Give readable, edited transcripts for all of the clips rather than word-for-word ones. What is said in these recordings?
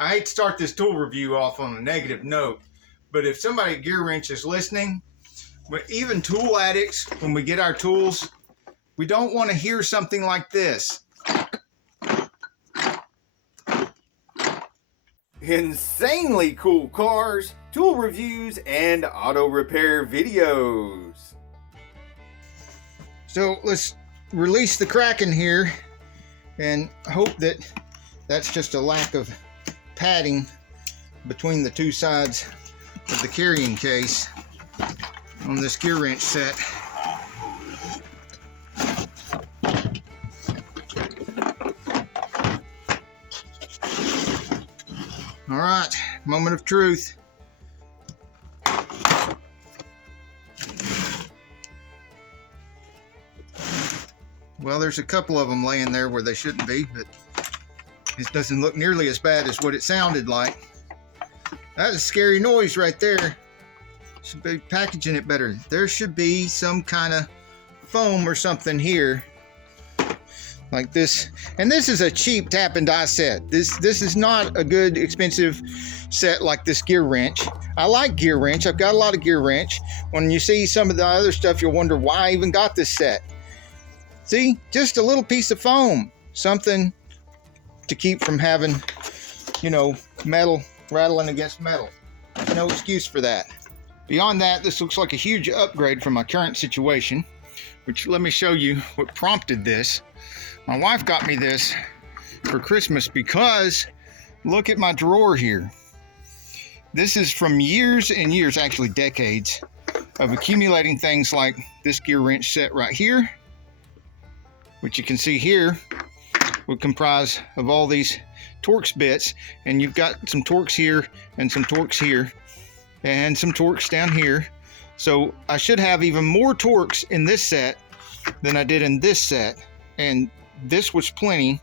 I hate to start this tool review off on a negative note, but if somebody at Gearwrench is listening, but even tool addicts, when we get our tools, we don't want to hear something like this. Insanely cool cars, tool reviews, and auto repair videos. So let's release the Kraken here and hope that that's just a lack of padding between the two sides of the carrying case on this Gearwrench set. All right, moment of truth. Well, there's a couple of them laying there where they shouldn't be, but it doesn't look nearly as bad as what it sounded like. That's a scary noise right there. Should be packaging it better. There should be some kind of foam or something here like this. And this is a cheap tap and die set. This is not a good expensive set like this Gearwrench. I like Gearwrench. I've got a lot of Gearwrench. When you see some of the other stuff, you'll wonder why I even got this set. See, just a little piece of foam, something to keep from having, you know, metal rattling against metal. There's no excuse for that. Beyond that, this looks like a huge upgrade from my current situation, which let me show you what prompted this. My wife got me this for Christmas because look at my drawer here. This is from years and years, actually decades, of accumulating things like this Gearwrench set right here, which you can see here would comprise of all these Torx bits, and you've got some Torx here and some Torx here and some Torx down here. So I should have even more Torx in this set than I did in this set, and this was plenty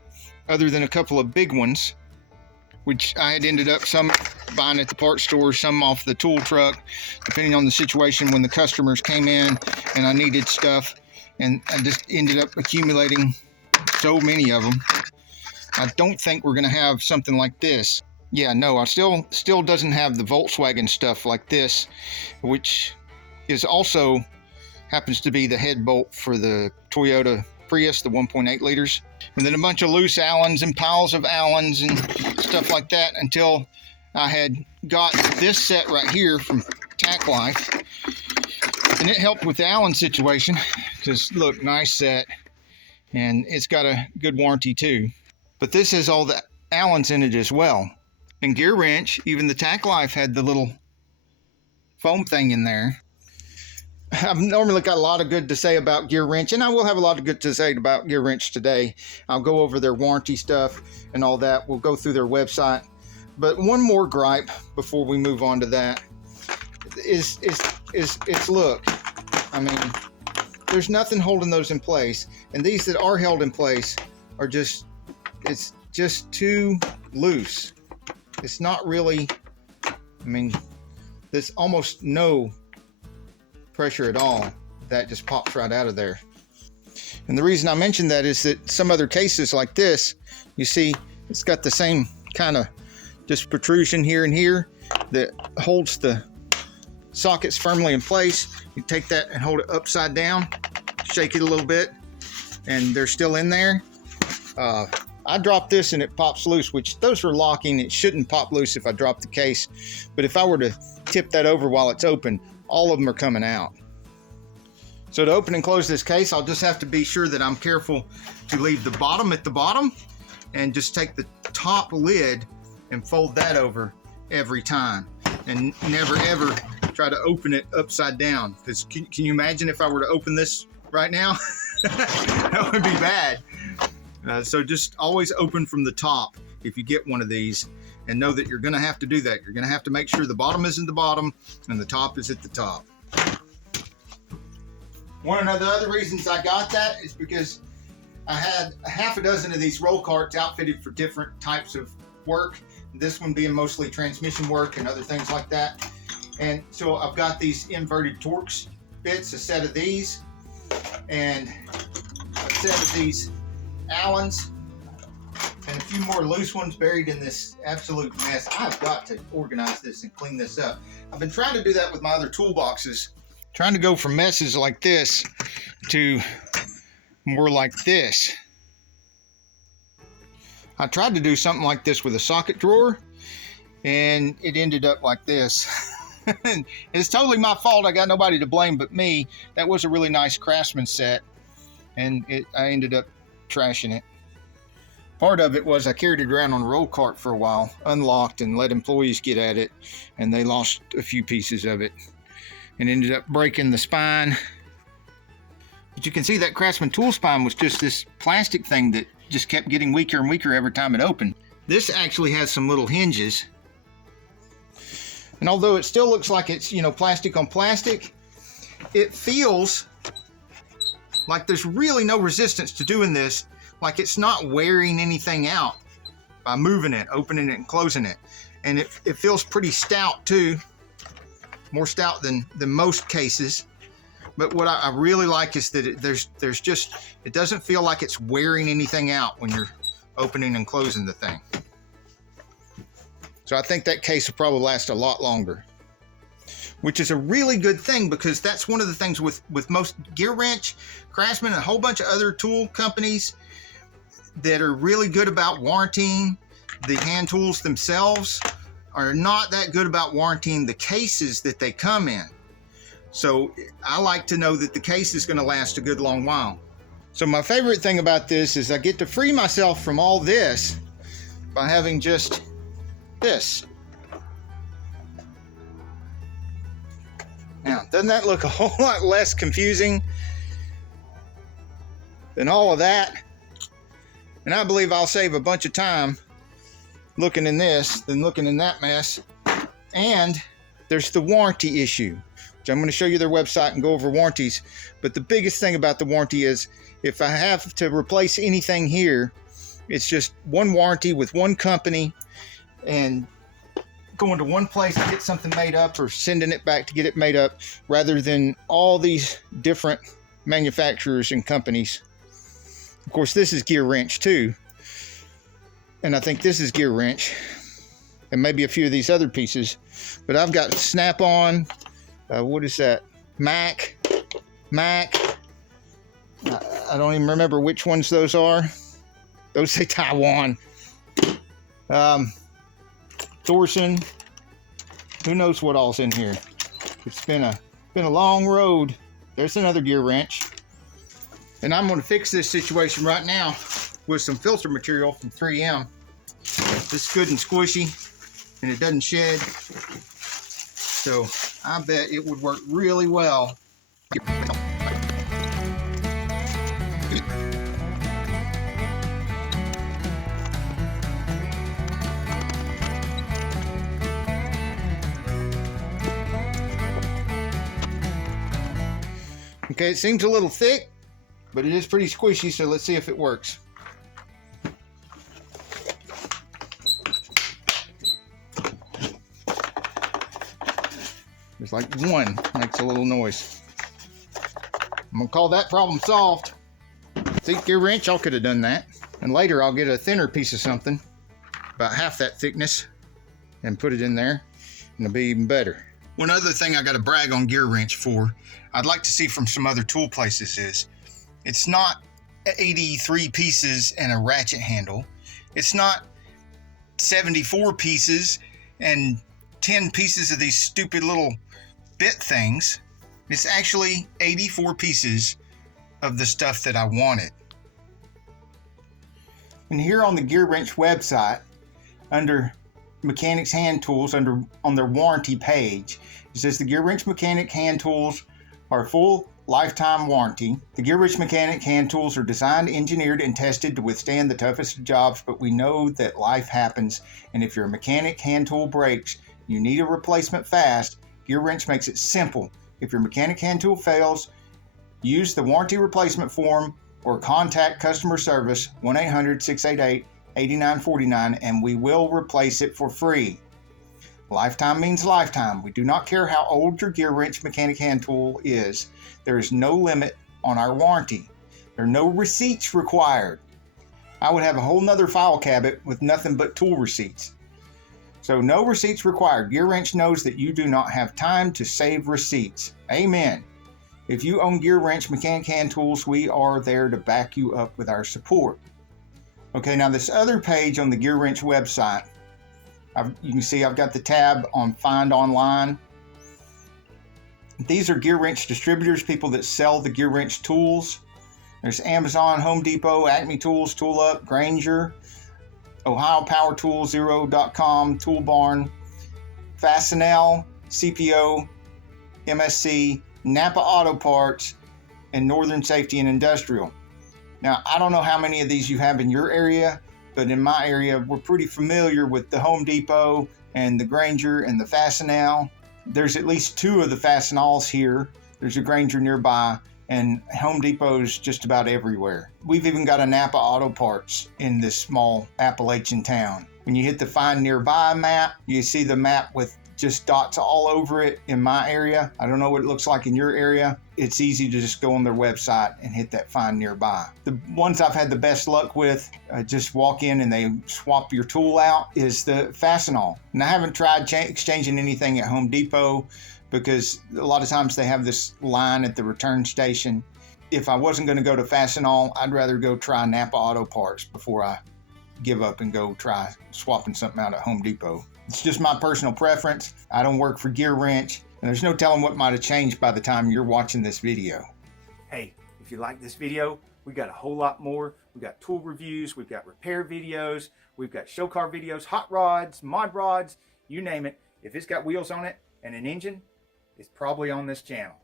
other than a couple of big ones, which I had ended up some buying at the parts store, some off the tool truck, depending on the situation when the customers came in and I needed stuff. And I just ended up accumulating so many of them. I don't think we're gonna have something like this. Yeah, no, I still doesn't have the Volkswagen stuff like this, which is also happens to be the head bolt for the Toyota Prius, the 1.8 liters. And then a bunch of loose Allens and piles of Allens and stuff like that until I had got this set right here from Tack Life. And it helped with the Allen situation because look, nice set, and it's got a good warranty too. But this has all the Allens in it as well. And Gearwrench, even the Tack Life had the little foam thing in there. I've normally got a lot of good to say about Gearwrench, and I will have a lot of good to say about Gearwrench today. I'll go over their warranty stuff and all that. We'll go through their website. But one more gripe before we move on to that is look. I mean, there's nothing holding those in place, and these that are held in place are just, it's just too loose. It's not really, I mean, there's almost no pressure at all. That just pops right out of there. And the reason I mention that is that some other cases like this, you see it's got the same kind of just protrusion here and here that holds the sockets firmly in place. You take that and hold it upside down, shake it a little bit, and they're still in there. I dropped this and it pops loose, which those are locking. It shouldn't pop loose if I drop the case, but if I were to tip that over while it's open, all of them are coming out. So to open and close this case, I'll just have to be sure that I'm careful to leave the bottom at the bottom and just take the top lid and fold that over every time, and never ever try to open it upside down, because can you imagine if I were to open this right now? That would be bad. So just always open from the top if you get one of these, and know that you're going to have to do that. You're going to have to make sure the bottom is at the bottom and the top is at the top. One of the other reasons I got that is because I had a half a dozen of these roll carts outfitted for different types of work, this one being mostly transmission work and other things like that. And so I've got these inverted Torx bits, a set of these, and a set of these Allens, and and a few more loose ones buried in this absolute mess. I've got to organize this and clean this up. I've been trying to do that with my other toolboxes, trying to go from messes like this to more like this. I tried to do something like this with a socket drawer, and it ended up like this. It's totally my fault. I got nobody to blame but me. That was a really nice Craftsman set, and I ended up trashing it. Part of it was I carried it around on a roll cart for a while, unlocked, and let employees get at it, and they lost a few pieces of it and ended up breaking the spine. But you can see that Craftsman tool spine was just this plastic thing that just kept getting weaker and weaker every time it opened. This actually has some little hinges, and although it still looks like it's, you know, plastic on plastic, it feels like there's really no resistance to doing this, like it's not wearing anything out by moving it, opening it and closing it. And it feels pretty stout too, more stout than most cases. But what I really like is that it doesn't feel like it's wearing anything out when you're opening and closing the thing. So I think that case will probably last a lot longer, which is a really good thing, because that's one of the things with most Gearwrench, Craftsman, and a whole bunch of other tool companies that are really good about warranting the hand tools themselves are not that good about warranting the cases that they come in. So I like to know that the case is going to last a good long while. So my favorite thing about this is I get to free myself from all this by having just this. Now, doesn't that look a whole lot less confusing than all of that? And I believe I'll save a bunch of time looking in this than looking in that mess. And there's the warranty issue, which I'm going to show you their website and go over warranties. But the biggest thing about the warranty is if I have to replace anything here, it's just one warranty with one company, and going to one place to get something made up or sending it back to get it made up, rather than all these different manufacturers and companies. Of course, this is Gearwrench too, and I think this is Gearwrench, and maybe a few of these other pieces. But I've got Snap-on, what is that? Mac. I don't even remember which ones those are. Those say Taiwan. Thorson. Who knows what all's in here? It's been a long road. There's another Gearwrench. And I'm going to fix this situation right now with some filter material from 3M. This is good and squishy, and it doesn't shed. So I bet it would work really well. Okay, it seems a little thick, but it is pretty squishy, so let's see if it works. There's like one makes a little noise. I'm gonna call that problem solved. See, Gearwrench, I could have done that. And later I'll get a thinner piece of something, about half that thickness, and put it in there, and it'll be even better. One other thing I gotta brag on Gearwrench for, I'd like to see from some other tool places, is it's not 83 pieces and a ratchet handle. It's not 74 pieces and 10 pieces of these stupid little bit things. It's actually 84 pieces of the stuff that I wanted. And here on the Gearwrench website, under Mechanics Hand Tools, on their warranty page, it says the Gearwrench Mechanic Hand Tools are full lifetime warranty. The Gearwrench Mechanic Hand Tools are designed, engineered, and tested to withstand the toughest of jobs, but we know that life happens, and if your mechanic hand tool breaks, you need a replacement fast. Gearwrench makes it simple. If your mechanic hand tool fails, use the warranty replacement form or contact customer service 1-800-688-8949, and we will replace it for free. Lifetime means lifetime. We do not care how old your Gearwrench mechanic hand tool is. There is no limit on our warranty. There are no receipts required. I would have a whole nother file cabinet with nothing but tool receipts. So no receipts required. Gearwrench knows that you do not have time to save receipts. Amen. If you own Gearwrench mechanic hand tools, we are there to back you up with our support. Okay, now this other page on the Gearwrench website, you can see I've got the tab on Find Online. These are Gearwrench distributors, people that sell the Gearwrench tools. There's Amazon, Home Depot, Acme Tools, Tool Up, Granger, Ohio Power Tools, Zero.com, Tool Barn, Fastenal, CPO, MSC, Napa Auto Parts, and Northern Safety and Industrial. Now, I don't know how many of these you have in your area, but in my area, we're pretty familiar with the Home Depot and the Granger and the Fastenal. There's at least 2 of the Fastenals here. There's a Granger nearby, and Home Depot's just about everywhere. We've even got a Napa Auto Parts in this small Appalachian town. When you hit the Find Nearby map, you see the map with just dots all over it in my area. I don't know what it looks like in your area. It's easy to just go on their website and hit that Find Nearby. The ones I've had the best luck with, just walk in and they swap your tool out, is the Fastenal. And I haven't tried exchanging anything at Home Depot, because a lot of times they have this line at the return station. If I wasn't going to go to Fastenal, I'd rather go try Napa Auto Parts before I give up and go try swapping something out at Home Depot. It's just my personal preference. I don't work for Gearwrench, and there's no telling what might have changed by the time you're watching this video. Hey, if you like this video, we got a whole lot more. We got tool reviews, we've got repair videos, we've got show car videos, hot rods, mod rods, you name it. If it's got wheels on it and an engine, it's probably on this channel.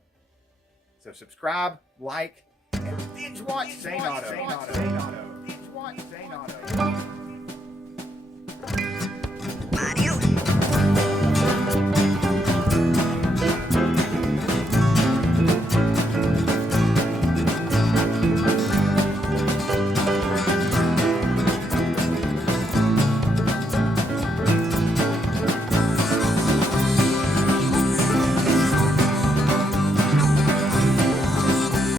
So subscribe, like, and binge watch Saneauto. Binge watch Saneauto.